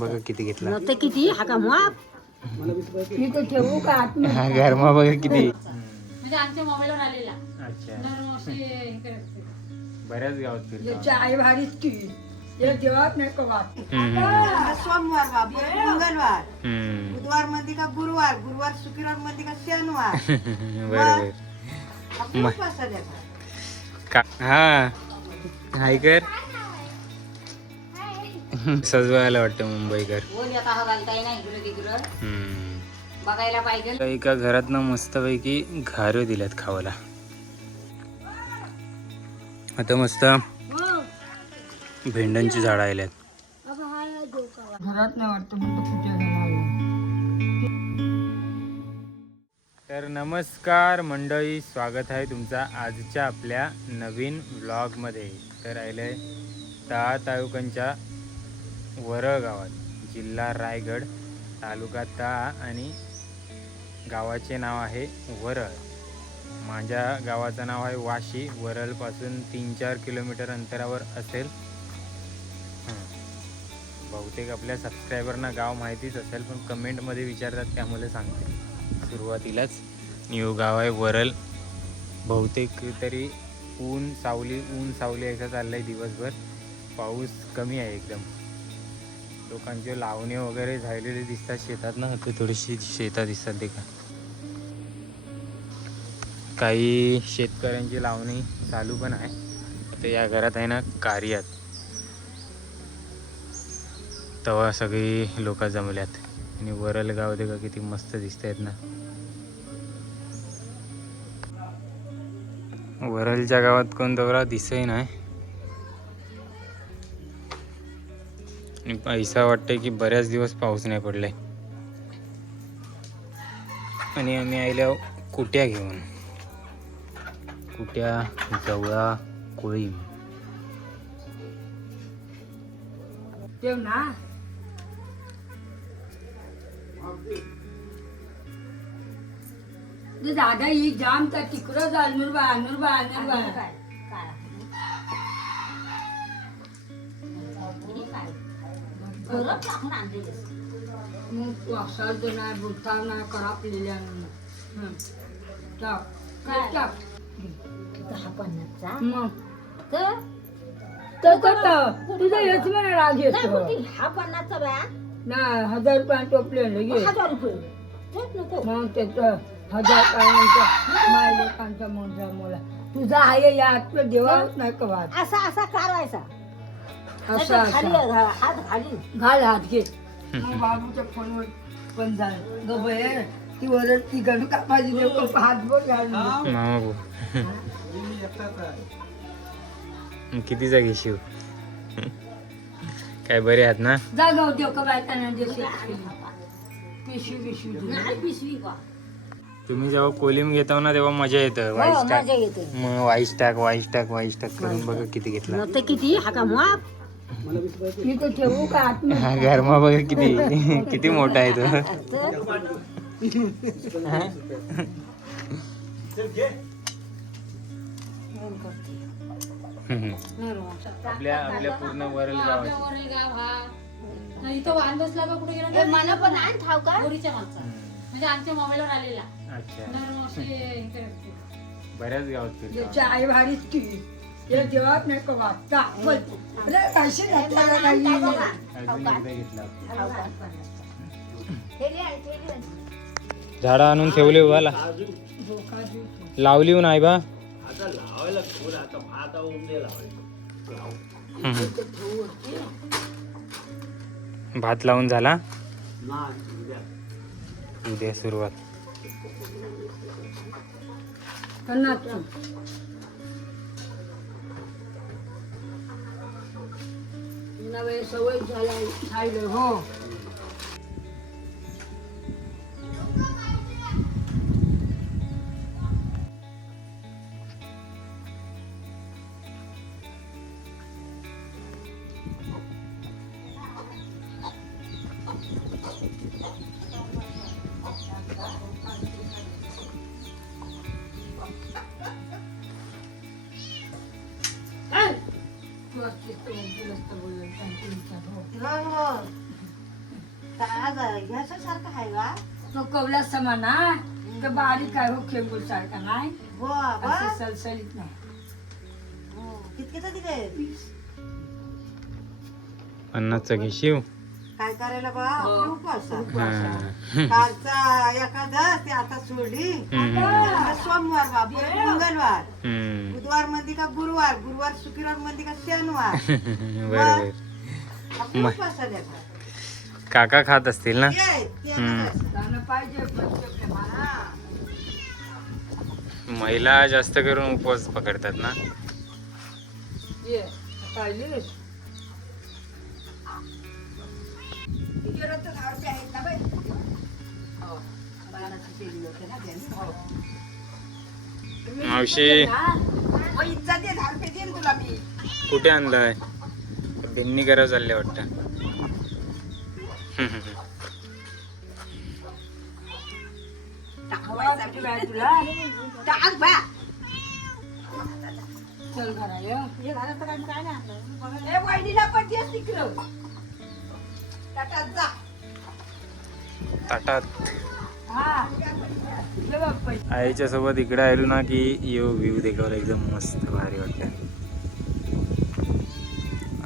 बघा किती घेतला. ते किती हा का माप मी तो ठेवू का आतमध्ये? हा गरमा बघा किती. म्हणजे आमच्या मोबाईलवर आलेला. अच्छा, दरवर्षी हे करते. बऱ्याच गावात फिरतो. चाय भारीच की हे जेवत नाही का वाट. सोमवार बाबा मंगळवार बुधवार मध्ये का गुरुवार गुरुवार शुक्रवार मध्ये का शनिवार बरोबर. आपल्या उपासाला का हा हाय कर सजवायला वाटतं मुंबईकर. बोल आता हा घालताय ना इकडे तिकडं बघायला पाहिजे. एका घरात ना मस्तपैकी घाऱ्या दिल्यात खावाला. आता मस्त भेंड्यांची झाडं आल्यात. घरात नाही वाटतं म्हणतो कुठे तर नमस्कार मंडळी, स्वागत आहे तुमचा आजच्या आपल्या नवीन व्लॉगमध्ये. तर आले दहा तालुक्यांच्या वरळ गावात, जिल्हा रायगड, तालुका दहा आणि गावाचे नाव आहे वरळ. माझ्या गावाचं नाव आहे वाशी. वरळपासून 3-4 किलोमीटर अंतरावर असेल. बहुतेक आपल्या सबस्क्रायबरना गाव माहितीच असेल, पण कमेंटमध्ये विचारतात त्यामुळे सांगते सुरुवातीलाच. न्यू गाव आहे वरळ. बहुतेक तरी ऊन सावली असं चाललं आहे दिवसभर. पाऊस कमी आहे एकदम. लोकांचे लावणे वगैरे झालेले दिसतात शेतात ना, ते थोडीशी शेतात दिसतात ते का. काही शेतकऱ्यांची लावणी चालू पण आहे. आता या घरात आहे ना कार्यात, तेव्हा सगळी लोक जमल्यात. आणि वरळ गाव ते का किती मस्त दिसत आहेत ना. वरळच्या गावात कोण दौरा दिसही नाही. आणि पैसा वाटतंय की बऱ्याच दिवस पाऊस नाही पडलाय. आणि आम्ही आल्या कुट्या घेऊन, कुट्या, जवळा, कोळी. ठेव ना. दादा ही जाम का तिकडं जा. अनुरबा वासाल नाही बुलता नाही करापलेल्या तुझा हेच म्हणा राग येतो. हा 50चा बाया नाही 1000 रुपये टोपले 1000 रुपये मग त्याचं 1000 काळांचा मायलेकांचा मोजा मोला तुझा आहे यात देवाच नाही का वाद. असा असा करायचा असा खाली असा हात खाली घाल हात घे. मग बाबूच्या फोनवर पण झालं ग बाहेर ती वरळ ती गणू कापायची हात बघ घाल. मामा भाऊ कितीचा घेशील? काय बरे आहात ना? जागा देव का बायकांना पिशवी पिशवी का तुम्ही जेव्हा कोलिम घेता ना तेव्हा मजा येतं. वाईस टाक मजा येते. मग वाईस टाक करून बघा किती घेतला. ते किती हा का माप मी तो ठेवू का आतमध्ये? हा गरमा बघा किती किती मोठा आहे तो. आपल्या पूर्ण वरळ गावाची. गाव हा इथं वाहन बसला का कुठे गेला मला पण आण ठाव का गोरीच्या मागचा. म्हणजे आमच्या मोबाईलवर आलेला. अच्छा, दरवर्षी हे करते. बऱ्याच गावात फिरतो. चाय भारीच की हे जेवत नाही का वाटता. अरे पैसे घातला काही अजून एकदा घेतला. ठेली आण, ठेली आण. झाडं आणून ठेवले वाला लावली नाही बा. भात लावून झाला. उद्या सुरुवात. सवय झाला हो. सारखं आहे का तो कवला समान आहे. तो बारीक आहे हो, खेळगुळ सारखा नाही, बाबा असं सलसलीत नाही. कितकेचा दिले 50चा घेशीव. काय करायला बा हो. आपले उपवास आहे. हा. कालचा एकादश ते आता सोडली आता सोमवार बाबा मंगळवार हम्म. बुधवार मध्ये का गुरुवार गुरुवार शुक्रवार मध्ये का शनिवार बरोबर. आपले म- उपवास आहे लेकरं. काका खात असतील ना. ये, ते हम्म. नका. जाणं पाहिजे पण ते मला. हा. महिला जास्त करून उपवास पकडतात ना. ये, पाहिलीस? तिथे रोजचं 10 रुपये आहेत ना बाई? हो. बाळाचं तेल होतं ना त्याने. हो. तुम्ही मावशी. ना? मग इथचा दे, 10 रुपये देईन तुला मी. कुठे आणलाय? त्यांनी करावं चालले वाटतं. टाकवायचा किती वेळ तुला? टाक बा. चल घरा ये. हे घरात काय काय नाही आणलं. बघा. ए, वहिनीला पण तेच तिकडं. टाटात जा. ताटात. हा. ये बाप्पा. आईच्या सोबत इकडे आलो ना की यो व्ह्यू देखावला एकदम मस्त भारी वाटतं.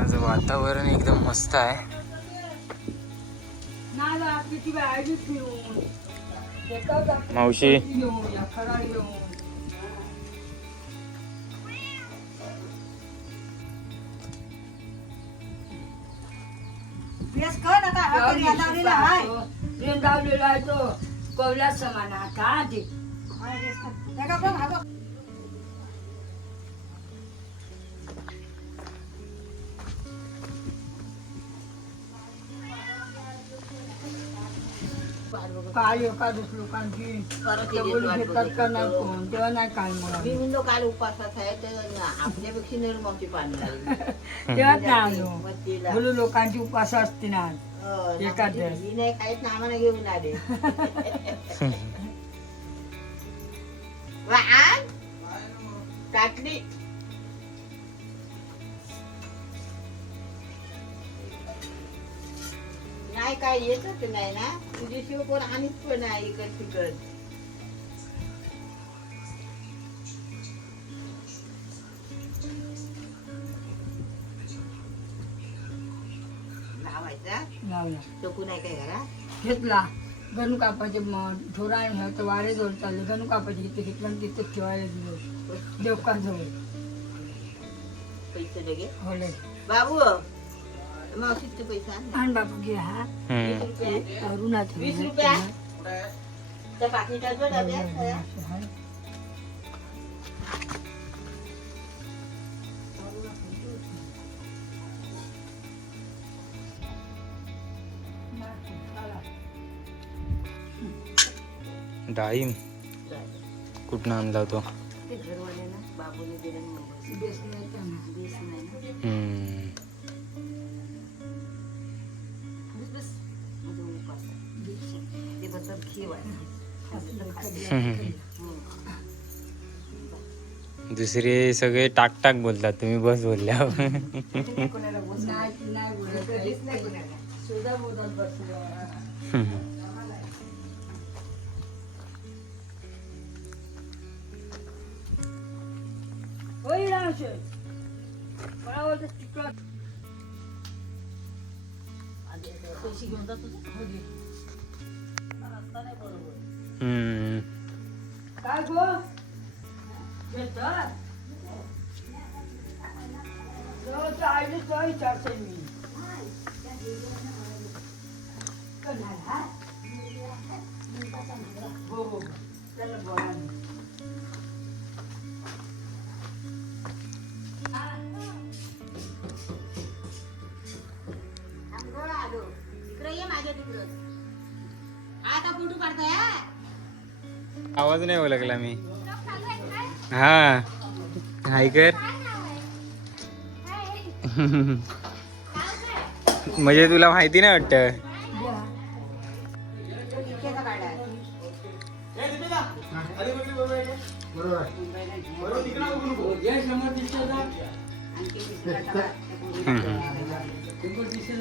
आज वातावरण एकदम मस्त आहे. नाही ना, किती वेळ आहे फिरून. एका जागी मावशी. येऊन या, फराळ येऊन. बेस कर ना काय हा घरी लावलेला आहे. ट्रेन लावलेला आहे तो कवल्या समान आता ते. हा, बेस कर. हे का बघ, हा बघ. काय एखादच लोकांची जवळ घेतात का नाही कोण तेव्हा नाही काय मला मी म्हणलो काल उपासात आहे तर आपल्यापेक्षा निर्ममची पाणी लागली. तेव्हाच नाही आलो मग तिला बोलू लोकांची उपास असते ना एकादश. ही नाही खायत ना आम्हाला घेऊन आले. वाहन टाकली नाही काय येतच नाही ना तुझ्याशिवाय कोण आणीच पण नाही इकड तिकड. लावायचा लावला चकू नाही काय घरा घेतला गणू कापाचे थोडा तर वारे जवळ चालले गणू कापाचे तिथे घेतला आणि तिथे ठेवायला दिलं देवकाजवळ. पैसे लगे होले बाबू मावशीचे पैसे आण ना. आण बाबा घे हा वीस रुपये अरुणात 20 रुपये त्या पाकिटात बघ डब्यात. डाळिंब कुठनं आणला तो? ते घरवाल्यानं बाबूने दिलं ना मुंबईत. बेस नाही ना. हम्म. बस बस म्हणजे उपास आहे. ते बद्दल खीव आहे. दुसरे सगळे टाक टाक बोलतात, तुम्ही बस बोलल्यावर. कोणाला बोल नाही नाही बोलत कधीच नाही कोणाला. सुद्धा बोलत बसलो. होय रावशे मला बोलतो तिकडं पैसे घेऊन जातो तू. होती. रस्ता नाही बरोबर. हम्म. काय गो घेतात जवळचं आईने तो विचारते मी कोणाला? हो हो त्याला बोला ना. आंघोळ आलो. इकडे ये माझ्या तिकडं. आता फोटो काढताय हा? आवाज नाही ओळखला मी. हा हाय कर. म्हणजे तुला माहिती नाही वाटत. इतक्याचा काढा. आणखी मित्राचा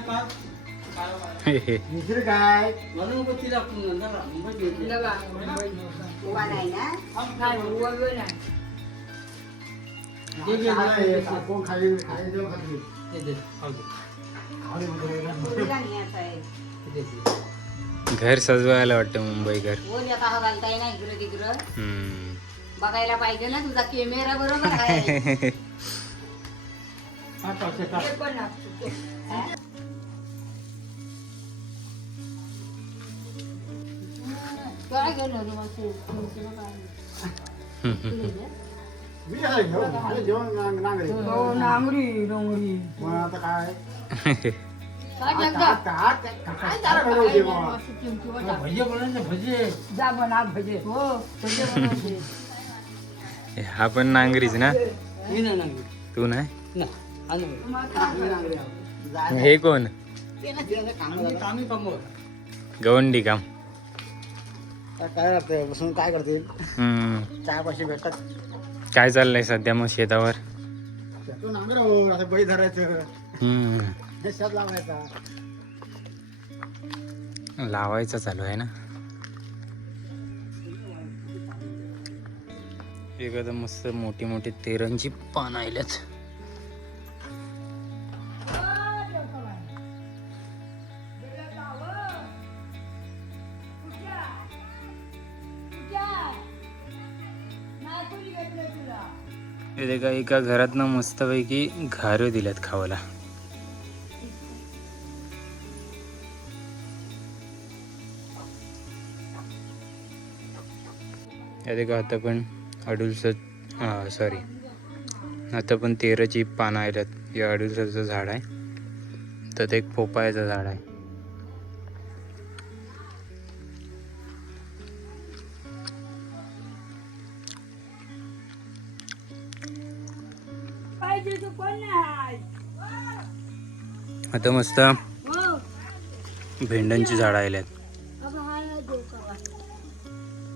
काढ. दुसरं काय उवा नाही ना नाही उवा वेळ नाही कोण खाली पोरीला न्यायचं आहे. घर सजवायला वाटतं मुंबईकर. ओल आता हा घालताय ना इकडं तिकडं हम्म. बघायला पाहिजे ना तुझा कॅमेरा बरोबर आहे हे पण लागतो. हा? काय केलं रे मग तू? तुमचं काय? हो, नांगरी डोंगरी मग आता काय काय जगदा? काय चालू बनवते मग? मस्त चिमची वाटा. भजे बनवले ना भजे जा बना भजे हो भजे बनवते. हा पण नांगरीच ना? मी नाही नांगरी तू नाही? मग काय? हे कोण? आम्ही कमवत गवंडी काम. काय करते बसून काय करते हम्म. चार पैसे भेटतात काय चाललंय सध्या मग शेतावर? त्यातून नांगर असं बैल धरायचं हम्म. शेत लावायचा लावायचं चालू आहे ना. एकदम मस्त मोठी मोठी तेरांची पानं आल्यात. एका घरात ना मस्तपैकी घारे दिल्यात खावाला. आता पण अडुलस सॉरी आता पण तेराची पानं आल्यात. या अडुलसचं झाड आहे. तर एक पोपायाचं झाड आहे. आता मस्त भेंड्यांची झाडं आल्यात.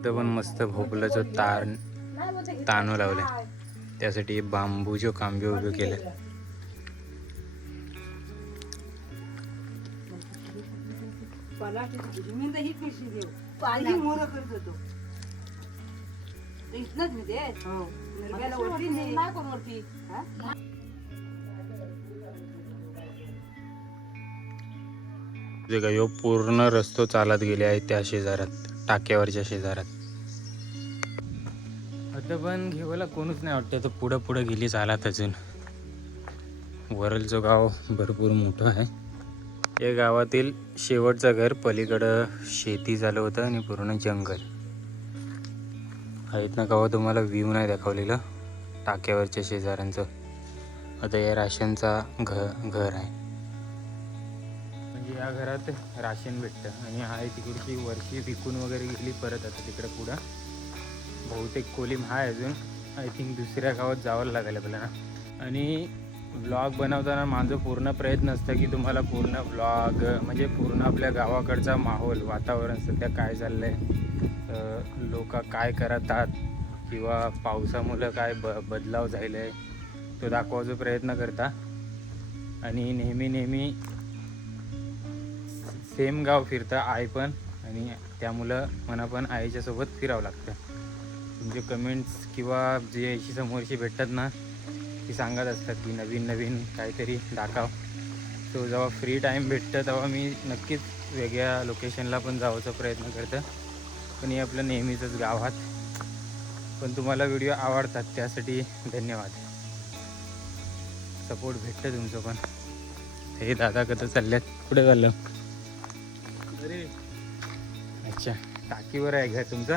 तर पण मस्त भोपळ्याचं ताणू लावलंय. त्यासाठी बांबूचे खांबे उभे केले. पाणी मोर करत होतो इथनच मी ते निर्भयाला वरती नाही कोण वरती हा? जे काय ह्यो पूर्ण रस्तो चालत गेले आहे त्या शेजारात, टाक्यावरच्या शेजारात. आता पण घेवायला कोणच नाही वाटतं. तर पुढं पुढं गेली चालत अजून. वरलचं गाव भरपूर मोठं आहे. या गावातील शेवटचं घर, पलीकडं शेती झालं होतं आणि पूर्ण जंगल आहेत ना. गावात तुम्हाला व्ह्यू नाही दाखवलेलं टाक्यावरच्या शेजाऱ्यांचं. आता या राशनचा घर आहे. म्हणजे या घरात राशन भेटतं आणि आहे तिकडची वरची विकून वगैरे गेली परत. आता तिकडं पुढं बहुतेक कोलीम आहे अजून. आय थिंक दुसऱ्या गावात जावं लागेल आपल्याला. आणि व्लॉग बनवताना माझं पूर्ण प्रयत्न असतं की तुम्हाला पूर्ण व्लॉग म्हणजे पूर्ण आपल्या गावाकडचा माहोल, वातावरण सध्या काय चाललं आहे, लोक काय करतात किंवा पावसामुळं काय बदलाव झालेला आहे तो दाखवायचा प्रयत्न करता. आणि नेहमी सेम गाव फिरता आई पण, आणि त्यामुळं मला पण आईच्यासोबत फिरावं लागतं. तुमचे कमेंट्स किंवा जे याची समोरची भेटतात ना ती सांगत असतात की नवीन काहीतरी दाखव. सो जेव्हा फ्री टाईम भेटतं तेव्हा मी नक्कीच वेगळ्या लोकेशनला पण जायचा प्रयत्न करतं. पण हे आपलं नेहमीचंच गावात. पण तुम्हाला व्हिडिओ आवडतात त्यासाठी धन्यवाद. सपोर्ट भेटतं तुमचं पण. हे दादा कसं चालल्यात? कुठे चाललं? अरे अच्छा, टाकीवर आहे घर तुमचं.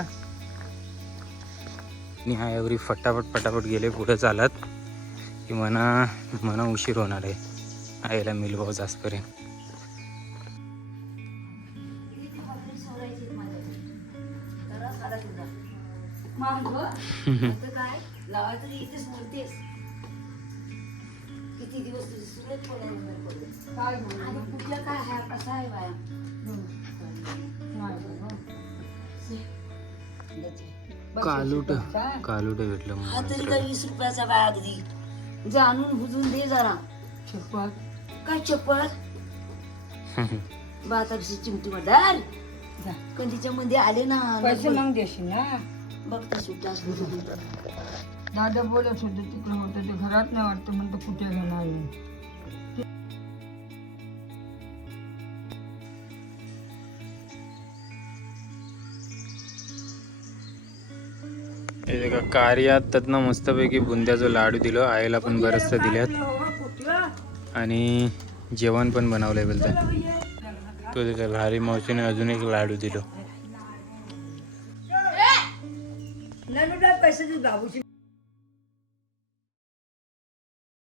आणि हा एवढी फटाफट गेले पुढे चालत की मना उशीर होणार आहे आईला मिलगाव जास्तपर्यंत. काय लावायचं इथेच मूर्तीस किती दिवस तुझी सुरेख काय कुठल्या काय आहे कसा आहे बाया कालूट भेटलं. हा तरी काय 20 रुपयाचा बाय अगदी जाणून बुजून दे जरा. चप्पल काय चप्पल बाताची चिमटी मदार कंदीच्या मध्ये आले ना पैसे मग देशील ना बघता सुट्टा दादा बोलत होते तिकडे होतं ते घरात नाही वाटतं म्हणतं कुठे घेणार नाही. हे बघा कार्यात ना मस्तपैकी बुंद्याचं लाडू दिलो आईला पण बरचसं दिल्यात आणि जेवण पण बनवलंय बोलतात तो त्याच्या घारी मावशीने अजून एक लाडू दिलो. पैसे बाबूची